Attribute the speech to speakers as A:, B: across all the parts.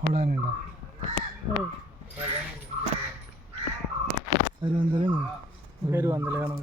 A: ഓടാനുണ്ടോ అరవందలేనా ఇరవై
B: వందలేనా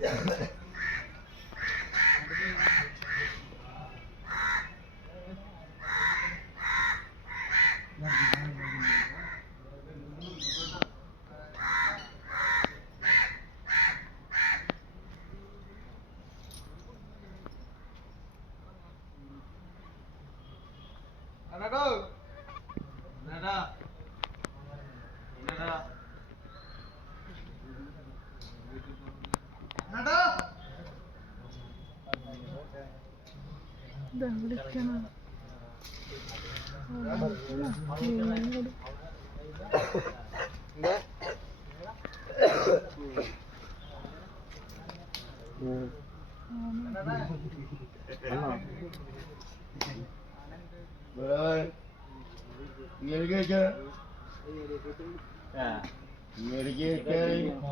C: Yeah.
D: ഇതാ വിളിക്കണം.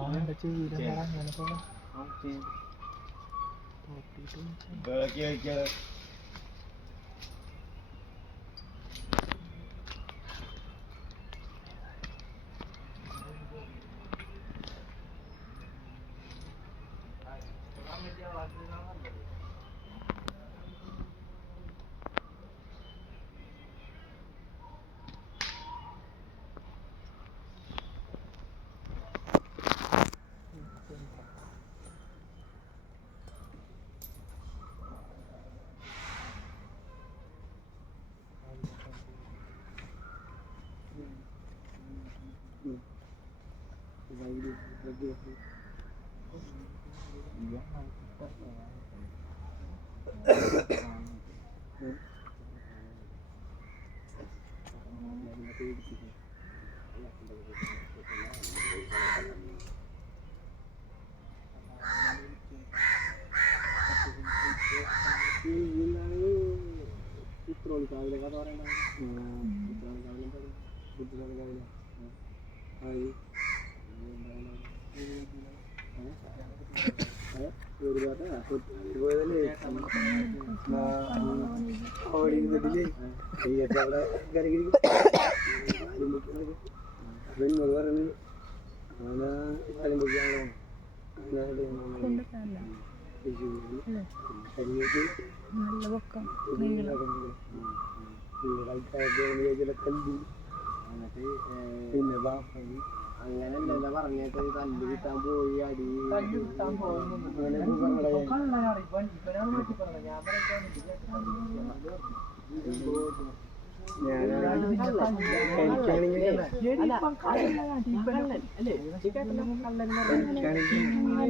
B: ഇങ്ങോട്ടേക്ക് ഇങ്ങോട്ടേക്ക്
C: രാവിലെ കഥ പറയണ്ട രാവിലെ ബുദ്ധിമുട്ട് രാവിലെ ആയി എന്നോട് പറഞ്ഞു അലമ്പുക്കാണോ
D: നല്ല പൊക്കം
C: കല്ല് എന്നിട്ട് പിന്നെ അങ്ങനെ അല്ലല്ല പറഞ്ഞത് തല്ലു കിട്ടാൻ പോയി അടി.
E: കിട്ടാൻ
C: എനിക്കാണെങ്കിൽ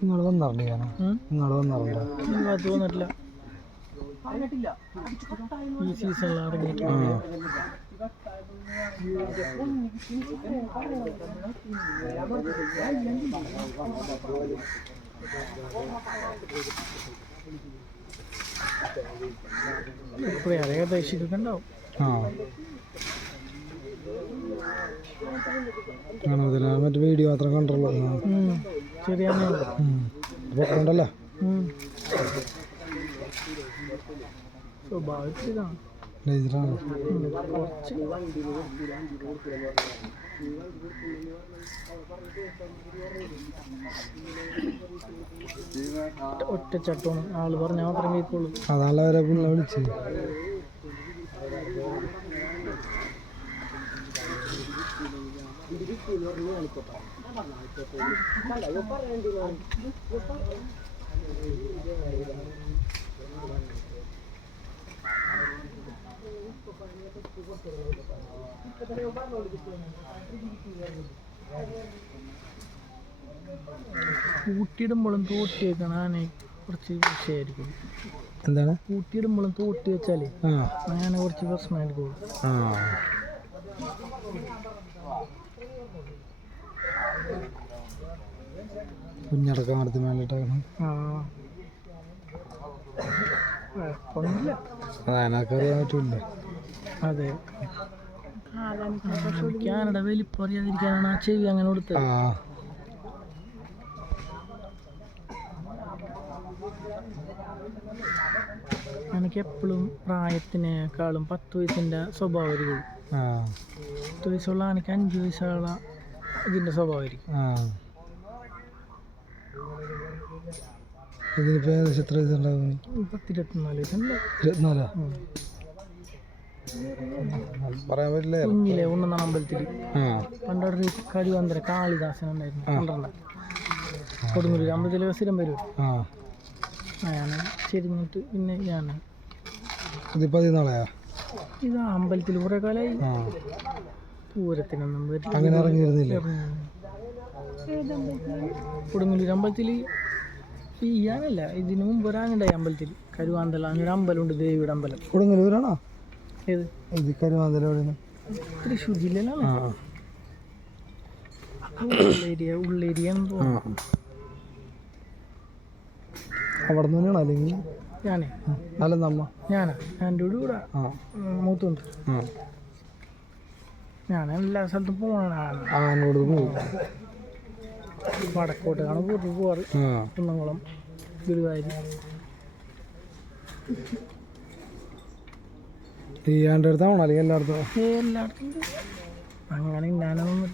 A: നിങ്ങൾ വന്നറിഞ്ഞു കാരണം നിങ്ങൾ
B: വന്നറിഞ്ഞു ഈ സീസണിൽ ഇറങ്ങിയിട്ടില്ല. അറിയാതെ ശിക്കുണ്ടാവും
A: ആ. ആണോ? ഇതിനാ മറ്റേ വീഡിയോ മാത്രം കണ്ടുള്ളൂ.
B: ചെറിയ
A: പൊക്കണ്ടല്ലോ
B: ഒറ്റച്ചട്ടമാണ് ആൾ പറഞ്ഞാൽ മാത്രമേ കേൾക്കുള്ളൂ.
A: അതാണല്ലോ അവരെ
C: വിളിച്ചത്
B: കൂട്ടിയിടുമ്പോഴും തോട്ടി വെക്കണം. ആനെ കുറച്ച് വിഷയമായിരിക്കും.
A: എന്താണ്?
B: കൂട്ടിയിടുമ്പോഴും തോട്ടി വെച്ചാലേ അങ്ങനെ കുറച്ച് പ്രശ്നമായിരിക്കും
A: ആ. കുഞ്ഞടക്കം നടത്തി മേലിട്ടാണ് അതാനൊക്കെ അറിയാൻ പറ്റൂല
B: അതെ.
D: ക്യാനഡ
B: വലിപ്പം അറിയാതിരിക്കാനാണ് ആ ചെവി അങ്ങനെ കൊടുത്തത്.
A: ആ.
B: എനിക്ക് എപ്പോഴും പ്രായത്തിനേക്കാളും പത്ത് വയസ്സിന്റെ സ്വഭാവമായിരിക്കും
A: ആ. പത്ത്
B: വയസ്സുള്ള എനിക്ക് അഞ്ച് വയസ്സുള്ള ഇതിന്റെ സ്വഭാവമായിരിക്കും.
A: ആ. ഇതിനിപ്പോൾ ഏകദേശം എത്ര വയസ്സുണ്ടാവും
B: പത്തിരുപത്തിനാല് ഇരുപത്തിനാലോ.
A: പറയാൻ പറ്റില്ല.
B: കുഞ്ഞിലെ അമ്പലത്തിൽ പണ്ടവിടെ ഒരു കരുവാന്തര കാളിദാസൻ ഉണ്ടായിരുന്നു പന്ത്രണ്ട്
A: കൊടുങ്ങല്ലൂർ
B: അമ്പലത്തിലെ സ്ഥിരം വരും. ഞാൻ ചെരിഞ്ഞിട്ട് പിന്നെ ഞാൻ
A: ഇത് പതിനാളെയാ
B: ഇത് അമ്പലത്തിൽ കുറേ കാലമായി പൂരത്തിനൊന്നും അങ്ങനെ ഇറങ്ങിയിരുന്നില്ലേ. കൊടുങ്ങല്ലൂർ അമ്പലത്തിൽ ചെയ്യാനല്ല ഇതിനു മുമ്പ് ഒരാളുണ്ടായി അമ്പലത്തിൽ. കരുവാന്തല അങ്ങനെ അമ്പലമുണ്ട് ദേവിയുടെ അമ്പലം.
A: കൊടുങ്ങല്ലൂരാണോ
B: ഏത്?
A: ഇത് കരുവാന്തല
B: തൃശ്ശൂർ ജില്ലയിലാണ്? ഉള്ളേരിയ ഉള്ളേരിയ എന്ന് ആ. തോന്നുന്നു
A: അവിടെ നിന്ന് തന്നെയാണോ അല്ലെങ്കിൽ?
B: ഞാനേ.
A: അല്ല നമ്മ
B: ഞാനാ. എന്റെ കൂടെ
A: ആ.
B: മൂത്തുണ്ട്. ഞാൻ എല്ലാ സ്ഥലത്തും പോകണ
A: പോകും
B: വടക്കോട്ടാണ് കൂടുതൽ പോവാറ് കുന്നംകുളം ഗുരുവായൂർ.
A: അടുത്താണോ അല്ലെങ്കിൽ എല്ലായിടത്തും?
B: എല്ലായിടത്തും. അങ്ങനെ ഞാനൊന്നും